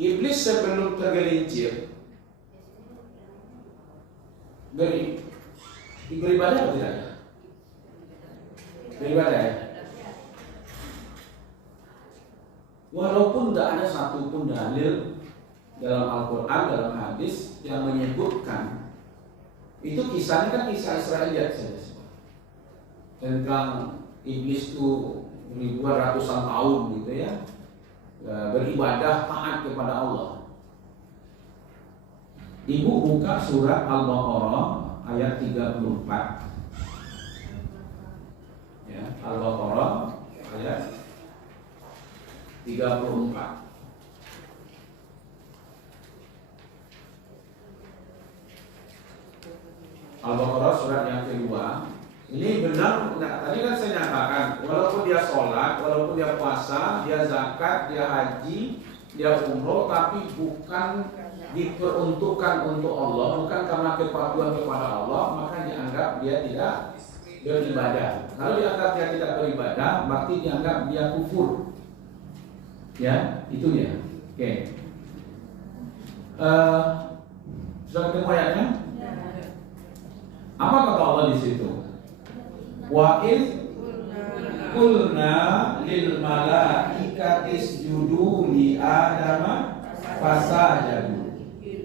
Iblis sebelum tergelincir beribadah atau tidak? Beribadah ya. Walaupun tidak ada satupun dalil dalam Al-Quran, dalam hadis yang menyebutkan itu, kisahnya kan kisah Israiliyat saja tentang iblis itu ribuan ratusan tahun gitu ya, beribadah taat kepada Allah. Ibu buka surat Al-Baqarah ayat 34 ya, Al-Baqarah ayat 34. Al-Baqarah surat yang kedua. Ini benar, tadi kan saya nyatakan, walaupun dia sholat, walaupun dia puasa, dia zakat, dia haji, dia umroh, tapi bukan diperuntukkan untuk Allah, bukan karena kepatuhan kepada Allah, maka dianggap dia tidak beribadah. Kalau dianggap dia tidak beribadah, berarti dianggap dia kufur. Ya, itu dia. Oke. Sudah ketemu ayatnya? Apa kata Allah di situ? Wa iz qulna lil malaikati isjudu li adama fasajadu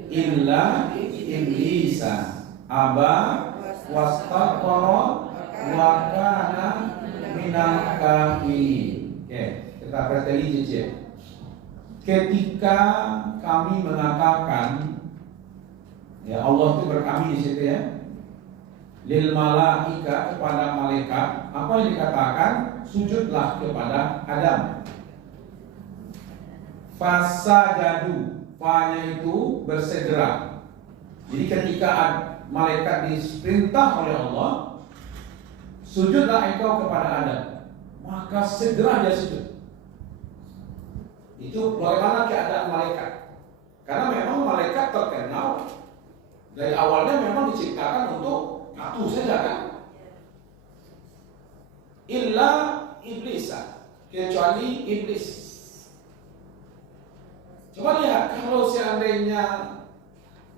illa iblisa aba wastakbara wa kana minal kafirin. Oke, kita perhatikan saja. Ketika kami mengatakan, ya Allah itu berkami di situ ya, lil malaika kepada malaikat, apa yang dikatakan? Sujudlah kepada Adam. Fasajadu, fa-nya itu bersegera. Jadi ketika malaikat diperintah oleh Allah, sujudlah engkau kepada Adam, maka segera dia sujud. Itu bagaimana keadaan malaikat? Karena memang malaikat terkenal dari awalnya memang diciptakan untuk patuh saja kan? Illa iblisa, kecuali iblis. Coba lihat, kalau seandainya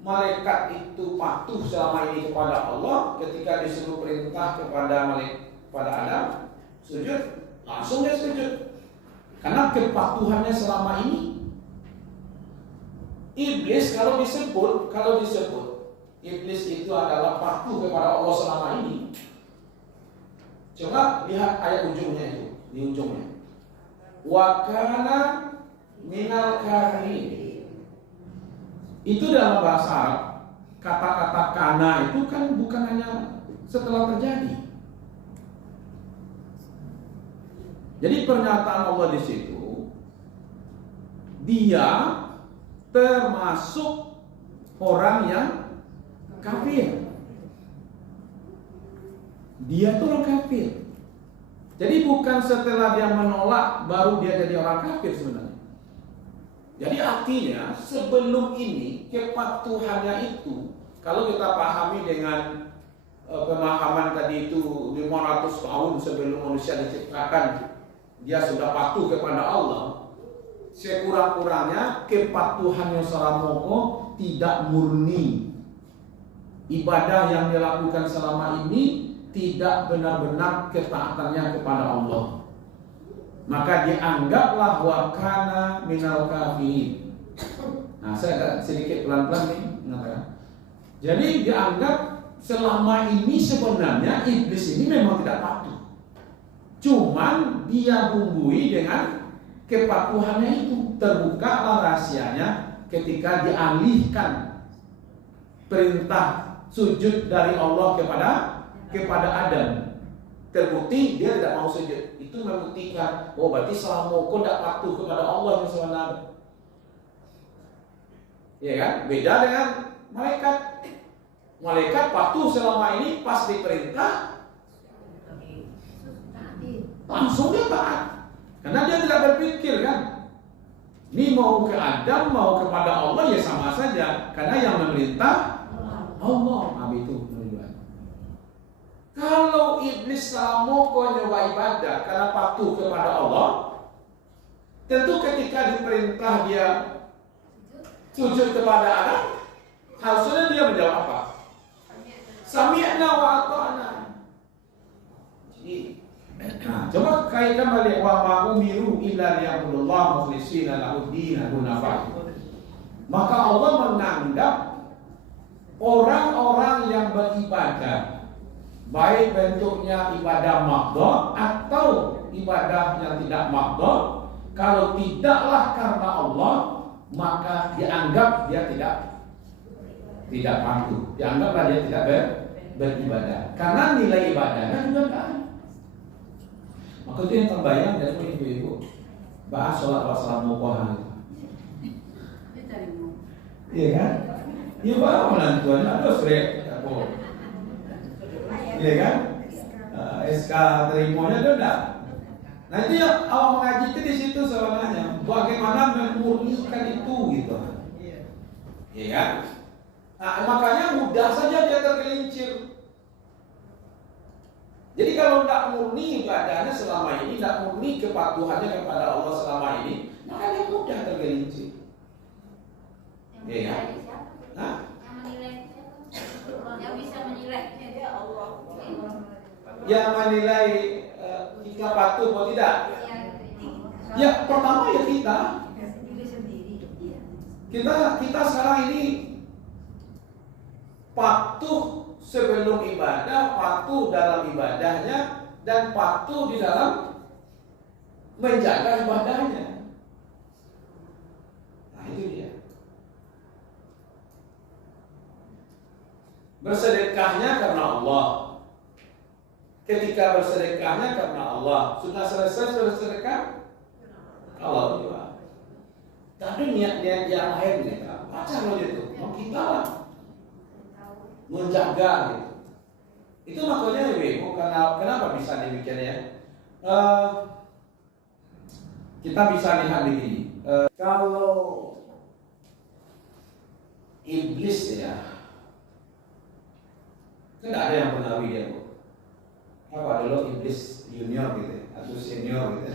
malaikat itu patuh selama ini kepada Allah, ketika disuruh perintah kepada Adam sujud, langsung dia sujud. Karena kepatuhannya selama ini. Iblis kalau disebut iblis itu adalah patuh kepada Allah selama ini. Coba lihat ayat ujungnya itu, di ujungnya. Wa kana minal kafirin. Itu dalam bahasa Arab, kata-kata kana itu kan bukan hanya setelah terjadi. Jadi pernyataan Allah di situ, dia termasuk orang yang kafir. Dia tuh orang kafir. Jadi bukan setelah dia menolak baru dia jadi orang kafir sebenarnya. Jadi artinya sebelum ini kepatuhannya itu, kalau kita pahami dengan pemahaman tadi itu 500 tahun sebelum manusia diciptakan, dia sudah patuh kepada Allah. Sekurang-kurangnya kepatuhannya Salamoko tidak murni. Ibadah yang dilakukan selama ini tidak benar-benar ketaatannya kepada Allah. Maka dianggaplah wakana minal kafirin. Nah, saya agak sedikit pelan-pelan nih mengatakan. Jadi dianggap selama ini sebenarnya iblis ini memang tidak patuh. Cuman dia bumbui dengan kepatuhannya itu. Terbukalah rahasianya ketika dialihkan perintah sujud dari Allah kepada Adam. Terbukti dia tidak mau sujud. Itu membuktikan, oh berarti Salamoko tidak patuh kepada Allah yang sebenarnya. Ya kan? Beda dengan malaikat. Malaikat patuh selama ini, pas diperintah langsung dia taat. Karena dia tidak berpikir kan, ini mau ke Adam, mau kepada Allah ya sama saja. Karena yang memerintah Allah. Nah, itu menunjukkan. Kalau iblis Salamoko nyoba ibadah karena patuh kepada Allah, tentu ketika diperintah dia sujud kepada anak, harusnya dia menjawab apa? Sami'na wa ata'na. Nah, coba kaitkan balik wa ma umiru illa liya'budullaha mukhlishina lahu-d-din hunafa. Maka Allah menganggap orang-orang yang beribadah, baik bentuknya ibadah makhdhah atau ibadah yang tidak makhdhah, kalau tidaklah karena Allah, maka dianggap dia tidak patuh, dianggaplah dia tidak beribadah, karena nilai ibadahnya juga tidak ada. Maka itu yang terbayang dari ibu-ibu bahas sholat wassalamu kohang. Iya kan? Iya baru menantuannya ada seret apa? Iya kan? SK terimanya ada enggak? Nah itu yang awal mengaji itu di situ sebenarnya bagaimana memurnikan itu gitu. Iya kan? Nah makanya mudah saja dia tergelincir. Jadi kalau tidak murni ibadahnya selama ini, tidak murni kepatuhannya kepada Allah selama ini, maka dia mudah tergelincir. Iya kan? Nah, Yang menilai siapa? Yang bisa menilai dia Allah. yang menilai kita patuh atau tidak? Ya pertama ya kita. Kita sekarang ini patuh sebelum ibadah, patuh dalam ibadahnya, dan patuh di dalam menjaga ibadahnya. Nah itu dia. Bersedekahnya karena Allah. Ketika bersedekahnya karena Allah, sudah selesai bersedekah Allah juga. Tapi niat-niat yang lain kita baca loh itu, mau kita lah menjaga gitu. Itu makanya ibu, kenapa bisa demikian ya? Kita bisa lihat begini. Kalau iblis ya, kan ada yang menawi dia bu. Apa dulu iblis junior gitu atau senior gitu.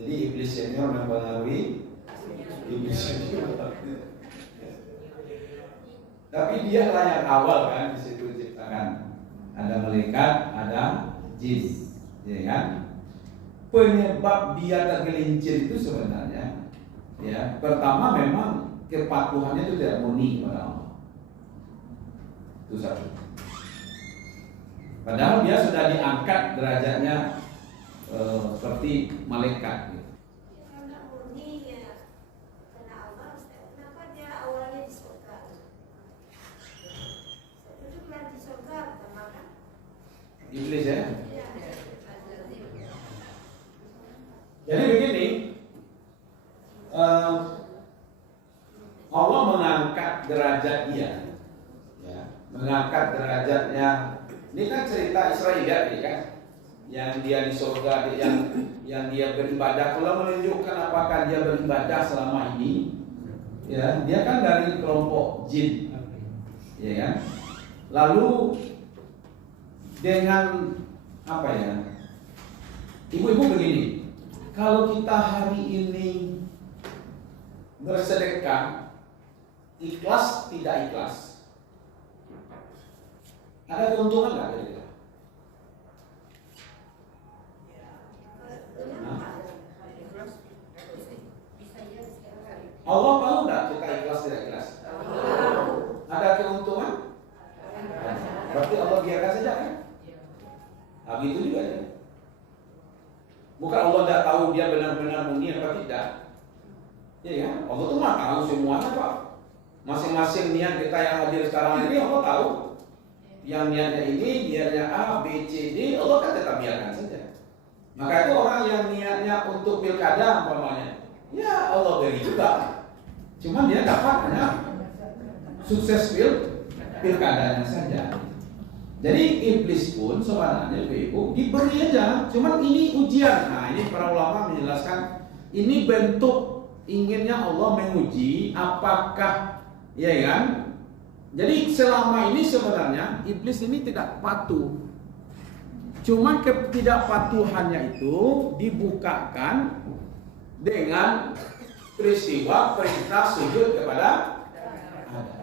Jadi iblis senior mempengaruhi iblis junior. Tapi dia lah yang awal kan di situ ciptakan. Ada malaikat, ada jin, ya kan? Penyebab dia tergelincir itu sebenarnya, ya pertama memang kepatuhannya itu tidak murni kepada Allah. Itu satu. Padahal dia sudah diangkat derajatnya seperti malaikat. Gitu. Karena murni ya, karena Allah, kenapa dia awalnya di surga? Itu kan di surga, kan? Iblis ya. Iya. Jadi begini, Allah mengangkat derajat dia, ya, mengangkat derajatnya. Ini kan cerita Israiliyat kan, yang dia di surga, yang dia beribadah. Kalau menunjukkan apakah dia beribadah selama ini, ya, dia kan dari kelompok jin, ya kan. Lalu dengan apa ya, ibu-ibu begini, kalau kita hari ini bersedekah, ikhlas tidak ikhlas, ada keuntungan nggak dari kita? Allah tahu nggak kita ikhlas tidak ikhlas? Ada keuntungan? Berarti Allah biarkan saja kan? Nah, begitu juga ya. Bukan Allah tidak tahu dia benar-benar murni atau tidak. Ya kan? Allah tuh mah tahu semuanya Pak. Masing-masing niat kita yang hadir sekarang ini Allah tahu. Yang niatnya ini, niatnya A, B, C, D, Allah kan tetap biarkan saja. Maka itu orang yang niatnya untuk pilkada umpamanya, ya Allah beri juga. Cuman dia dapat hanya sukses pilkadanya saja. Jadi iblis pun sebenarnya ibu diberi aja. Cuman ini ujian. Nah ini para ulama menjelaskan ini bentuk inginnya Allah menguji apakah, ya kan? Jadi selama ini sebenarnya iblis ini tidak patuh. Cuman ketidakpatuhannya itu dibukakan dengan peristiwa perintah sujud kepada Adam.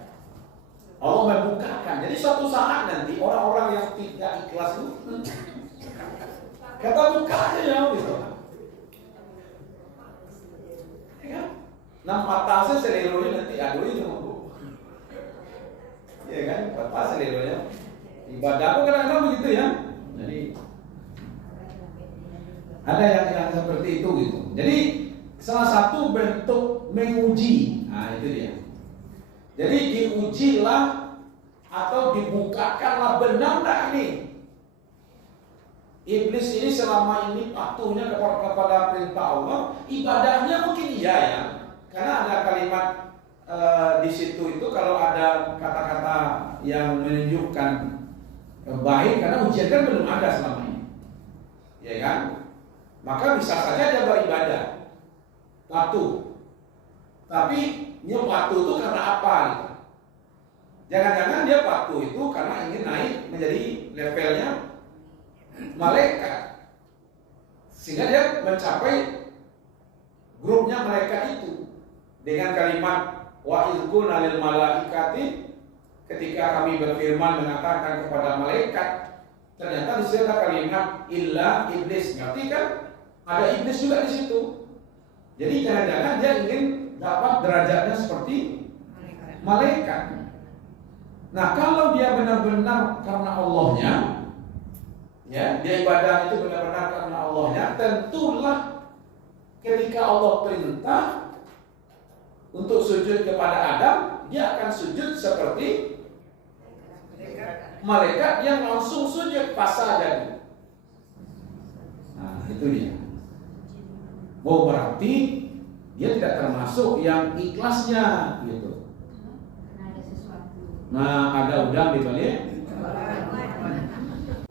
Allah membukakan. Jadi suatu saat nanti orang-orang yang tidak ikhlas itu kata buka aja ya gitu. Ya kan? Nah patasnya seleronya nanti aduh itu mampu. Ya kan? Patas seleronya. Ibadah aku kadang-kadang begitu ya. Jadi ada yang seperti itu gitu. Jadi salah satu bentuk menguji. Nah itu dia. Jadi diujilah atau dibukakanlah benar enggak ini. Iblis ini selama ini patuhnya kepada perintah Allah, ibadahnya mungkin iya ya. Karena ada kalimat di situ itu kalau ada kata-kata yang menunjukkan baik, karena ujian kan belum ada selama ini. Ya kan? Maka bisa saja dia beribadah, patuh. Tapi dia patuh itu karena apa? Gitu. Jangan-jangan dia patuh itu karena ingin naik menjadi levelnya malaikat, sehingga dia mencapai grupnya malaikat itu dengan kalimat wa izqulna lil malaikati, ketika kami berfirman mengatakan kepada malaikat, ternyata di situ ada kalimat illa iblis. Berarti kan ada iblis juga di situ. Jadi jangan-jangan dia ingin dapat derajatnya seperti malaikat. Nah, kalau dia benar-benar karena Allahnya, ya, dia ibadah itu benar-benar karena Allahnya, tentulah ketika Allah perintah untuk sujud kepada Adam, dia akan sujud seperti malaikat yang langsung sujud pasal jadi. Nah, itu dia. Oh, berarti dia tidak termasuk yang ikhlasnya gitu. Karena ada sesuatu. Nah, ada udang di balik